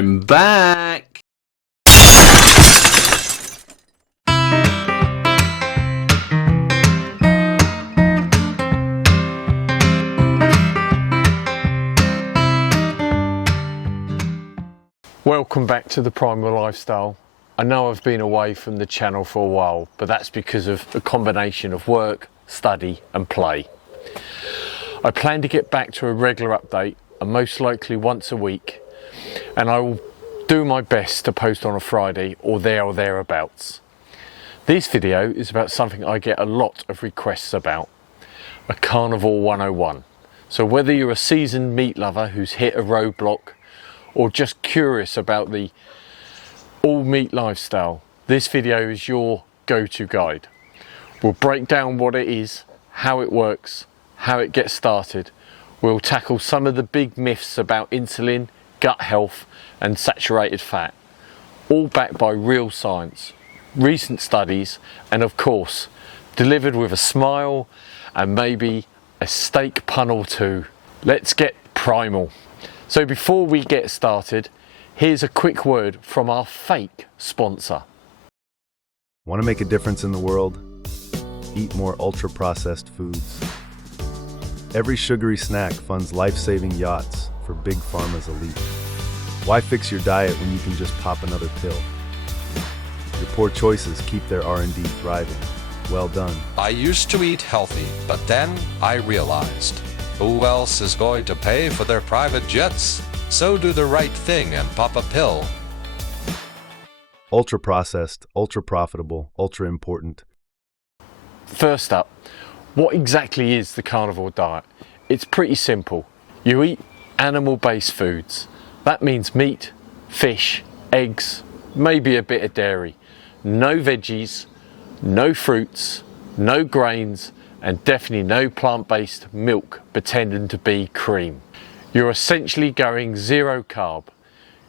I'm back! Welcome back to the Primal Lifestyle. I know I've been away from the channel for a while, but that's because of a combination of work, study and play. I plan to get back to a regular update, and most likely once a week, and I will do my best to post on a Friday or thereabouts. This video is about something I get a lot of requests about, a Carnivore 101. So whether you're a seasoned meat lover who's hit a roadblock or just curious about the all meat lifestyle, this video is your go-to guide. We'll break down what it is, how it works, how it gets started. We'll tackle some of the big myths about insulin, gut health and saturated fat, all backed by real science, recent studies, and of course delivered with a smile and maybe a steak pun or two. Let's get primal. So before we get started, here's a quick word from our fake sponsor. Want to make a difference in the world? Eat more ultra-processed foods. Every sugary snack funds life-saving yachts for Big Pharma's elite. Why fix your diet when you can just pop another pill? Your poor choices keep their R&D thriving. Well done. I used to eat healthy, but then I realized, who else is going to pay for their private jets? So do the right thing and pop a pill. Ultra-processed, ultra-profitable, ultra-important. First up, what exactly is the carnivore diet? It's pretty simple. You eat animal-based foods. That means meat, fish, eggs, maybe a bit of dairy. No veggies, no fruits, no grains, and definitely no plant-based milk pretending to be cream. You're essentially going zero carb.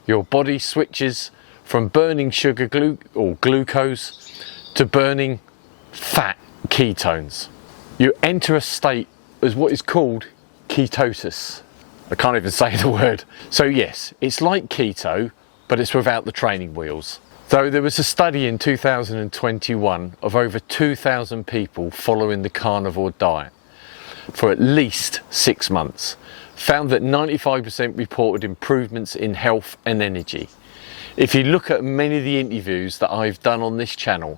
Your body switches from burning sugar or glucose to burning fat ketones. You enter a state as what is called ketosis. I can't even say the word. So yes, it's like keto, but it's without the training wheels. Though there was a study in 2021 of over 2,000 people following the carnivore diet for at least 6 months, found that 95% reported improvements in health and energy. If you look at many of the interviews that I've done on this channel,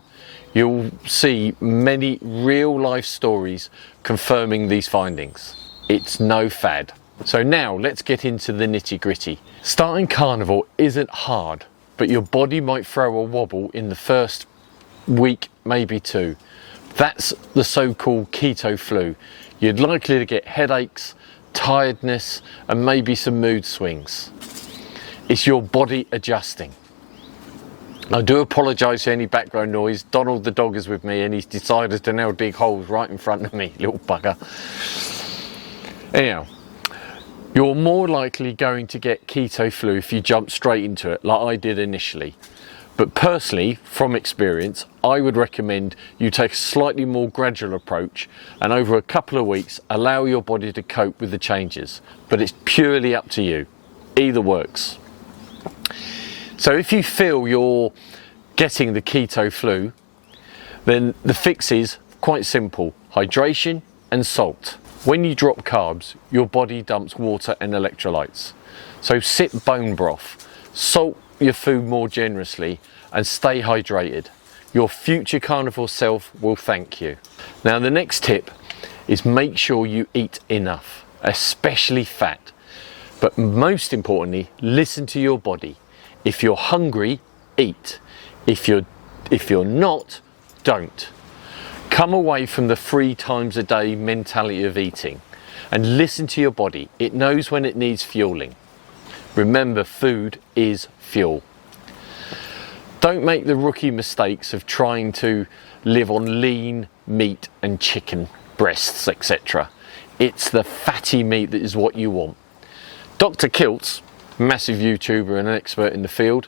you'll see many real life stories confirming these findings. It's no fad. So now let's get into the nitty gritty. Starting carnivore isn't hard, but your body might throw a wobble in the first week, maybe two. That's the so-called keto flu. You're likely to get headaches, tiredness, and maybe some mood swings. It's your body adjusting. I do apologise for any background noise. Donald the dog is with me and he's decided to nail big holes right in front of me, little bugger. Anyhow, you're more likely going to get keto flu if you jump straight into it, like I did initially. But personally, from experience, I would recommend you take a slightly more gradual approach and over a couple of weeks, allow your body to cope with the changes. But it's purely up to you. Either works. So if you feel you're getting the keto flu, then the fix is quite simple: hydration and salt. When you drop carbs, your body dumps water and electrolytes. So sip bone broth, salt your food more generously, and stay hydrated. Your future carnivore self will thank you. Now the next tip is make sure you eat enough, especially fat. But most importantly, listen to your body. If you're hungry, eat. If you're not, don't. Come away from the 3 times a day mentality of eating and listen to your body. It knows when it needs fueling. Remember, food is fuel. Don't make the rookie mistakes of trying to live on lean meat and chicken breasts, etc. It's the fatty meat that is what you want. Dr. Kiltz, massive YouTuber and an expert in the field,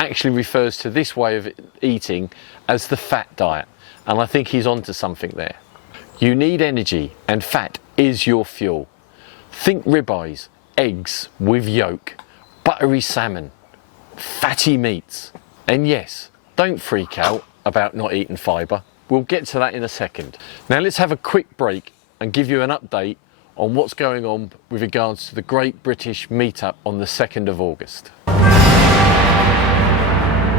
actually refers to this way of eating as the fat diet. And I think he's onto something there. You need energy and fat is your fuel. Think ribeyes, eggs with yolk, buttery salmon, fatty meats. And yes, don't freak out about not eating fibre. We'll get to that in a second. Now let's have a quick break and give you an update on what's going on with regards to the Great British Meetup on the 2nd of August.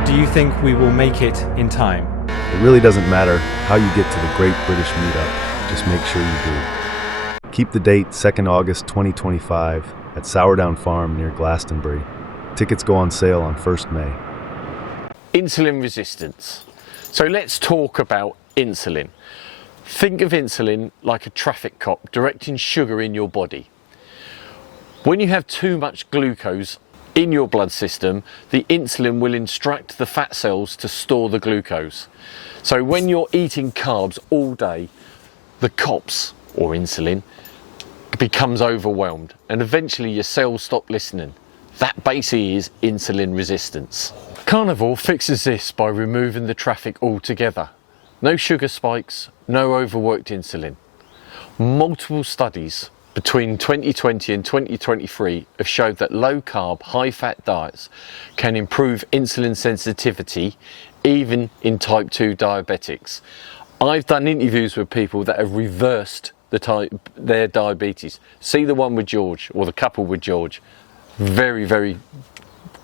Do you think we will make it in time? It really doesn't matter how you get to the Great British Meetup, just make sure you do. Keep the date 2nd August 2025 at Sourdown Farm near Glastonbury. Tickets go on sale on 1st May. Insulin resistance. So let's talk about insulin. Think of insulin like a traffic cop directing sugar in your body. When you have too much glucose in your blood system, the insulin will instruct the fat cells to store the glucose. So when you're eating carbs all day, the COPS, or insulin, becomes overwhelmed and eventually your cells stop listening. That basically is insulin resistance. Carnivore fixes this by removing the traffic altogether. No sugar spikes, no overworked insulin. Multiple studies between 2020 and 2023 have showed that low carb, high fat diets can improve insulin sensitivity even in type 2 diabetics. I've done interviews with people that have reversed their diabetes. See the one with George, or the couple with George. Very, very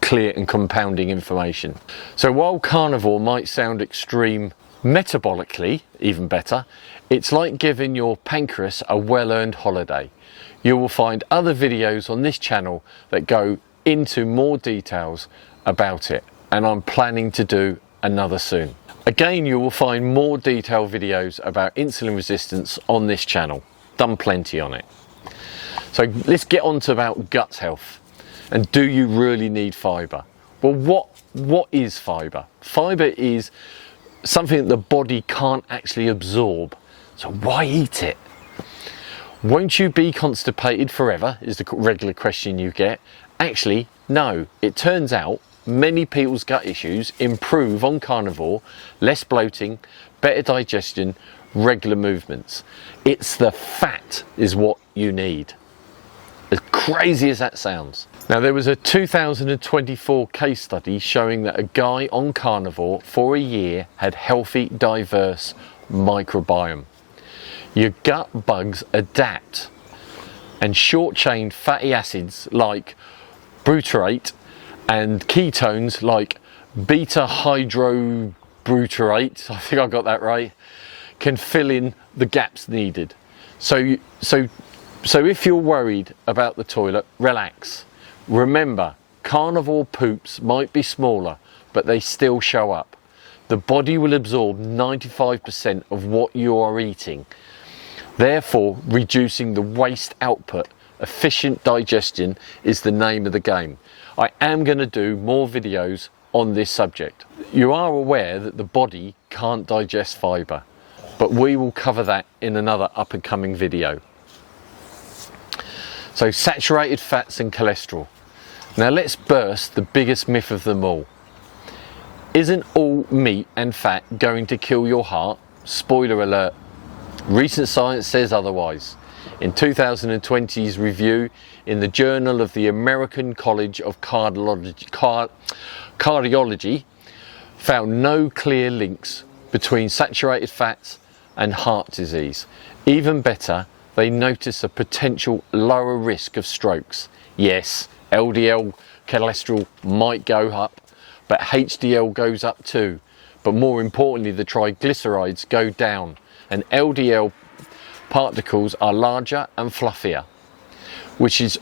clear and compounding information. So while carnivore might sound extreme metabolically, even better, it's like giving your pancreas a well-earned holiday. You will find other videos on this channel that go into more details about it, and I'm planning to do another soon. Again, you will find more detailed videos about insulin resistance on this channel. Done plenty on it. So let's get on to about gut health. And do you really need fibre? Well, what is fibre? Fibre is something that the body can't actually absorb. So why eat it? Won't you be constipated forever, is the regular question you get. Actually, no. It turns out many people's gut issues improve on carnivore, less bloating, better digestion, regular movements. It's the fat is what you need. As crazy as that sounds. Now, there was a 2024 case study showing that a guy on carnivore for a year had healthy, diverse microbiome. Your gut bugs adapt, and short-chain fatty acids like butyrate and ketones like beta-hydrobutyrate, I think I got that right, can fill in the gaps needed. So if you're worried about the toilet, relax. Remember, carnivore poops might be smaller, but they still show up. The body will absorb 95% of what you are eating. Therefore, reducing the waste output. Efficient digestion is the name of the game. I am going to do more videos on this subject. You are aware that the body can't digest fibre, but we will cover that in another up and coming video. So saturated fats and cholesterol. Now let's burst the biggest myth of them all. Isn't all meat and fat going to kill your heart? Spoiler alert. Recent science says otherwise. In 2020's review in the Journal of the American College of Cardiology found no clear links between saturated fats and heart disease. Even better, they notice a potential lower risk of strokes. Yes, LDL cholesterol might go up, but HDL goes up too. But more importantly, the triglycerides go down, and LDL particles are larger and fluffier, which is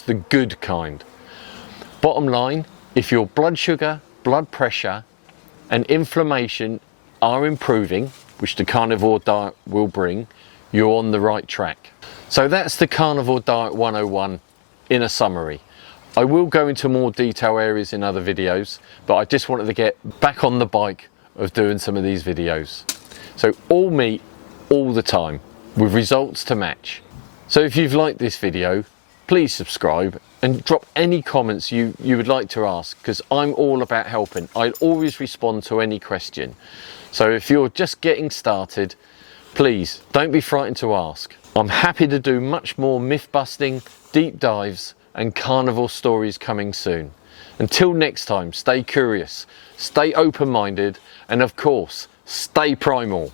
the good kind. Bottom line, if your blood sugar, blood pressure and inflammation are improving, which the carnivore diet will bring, you're on the right track. So that's the Carnivore Diet 101 in a summary. I will go into more detail areas in other videos, but I just wanted to get back on the bike of doing some of these videos. So all meat, all the time, with results to match. So if you've liked this video, please subscribe and drop any comments you would like to ask, because I'm all about helping. I always respond to any question. So if you're just getting started, please don't be frightened to ask. I'm happy to do much more myth busting, deep dives and carnivore stories coming soon. Until next time, stay curious, stay open-minded, and of course, stay primal.